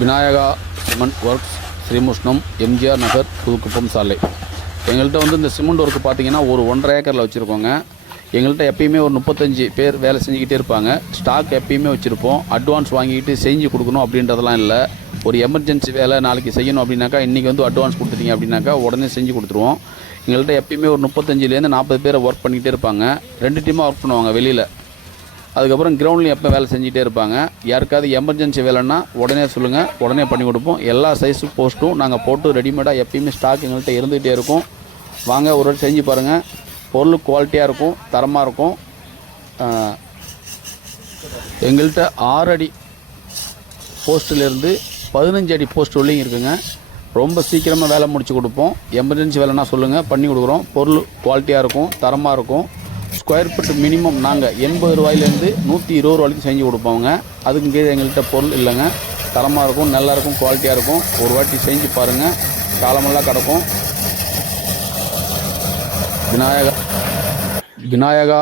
Vinayaka cement works, Srimushnam, MGR நகர், புதுக்குப்பம் சாலை. எங்கள்கிட்ட வந்து இந்த சிமெண்ட் ஒர்க்கு பார்த்தீங்கன்னா ஒரு 1.5 ஏக்கரில் வச்சுருக்கோங்க. எங்கள்கிட்ட எப்பயுமே ஒரு 35 பேர் வேலை செஞ்சுக்கிட்டே இருப்பாங்க. ஸ்டாக் எப்பயுமே வச்சுருப்போம். அட்வான்ஸ் வாங்கிட்டு செஞ்சு கொடுக்கணும் அப்படின்றதெல்லாம் இல்லை. ஒரு எமர்ஜென்சி வேலை நாளைக்கு செய்யணும் அப்படின்னாக்கா இன்றைக்கி வந்து அட்வான்ஸ் கொடுத்துட்டீங்க அப்படின்னாக்கா உடனே செஞ்சு கொடுத்துருவோம். எங்கள்கிட்ட எப்பயுமே ஒரு 35லேருந்து 40 பேரை ஒர்க் பண்ணிக்கிட்டே இருப்பாங்க. 2 டீமாக ஒர்க் பண்ணுவாங்க வெளியில். அதுக்கப்புறம் கிரவுண்ட்லேயும் எப்போ வேலை செஞ்சுட்டே இருப்பாங்க. யாருக்காவது எமர்ஜென்சி வேலைன்னா உடனே சொல்லுங்கள், உடனே பண்ணி கொடுப்போம். எல்லா சைஸு போஸ்ட்டும் நாங்கள் போட்டு ரெடிமேடாக எப்பயுமே ஸ்டாக் எங்கள்கிட்ட இருந்துகிட்டே இருக்கும். வாங்க ஒரு வாட்டி செஞ்சு பாருங்கள். பொருள் குவாலிட்டியாக இருக்கும், தரமாக இருக்கும். எங்கள்கிட்ட 6 அடி போஸ்ட்டிலேருந்து 15 அடி போஸ்ட் உள்ளிங்க இருக்குங்க. ரொம்ப சீக்கிரமாக வேலை முடிச்சு கொடுப்போம். எமர்ஜென்சி வேலைன்னா சொல்லுங்கள், பண்ணி கொடுக்குறோம். பொருள் குவாலிட்டியாக இருக்கும், தரமாக இருக்கும். ஸ்கொயர் ஃபீட் மினிமம் நாங்கள் 80 ரூபாயிலேருந்து 120 ரூபா வரைக்கும் செஞ்சு கொடுப்போங்க. அதுக்கு கீழே எங்கள்கிட்ட பொருள் இல்லைங்க. தரமாக இருக்கும், நல்லாயிருக்கும், குவாலிட்டியாக இருக்கும். ஒரு வாட்டி செஞ்சு பாருங்கள், காலமெல்லாம் கிடக்கும். விநாயகா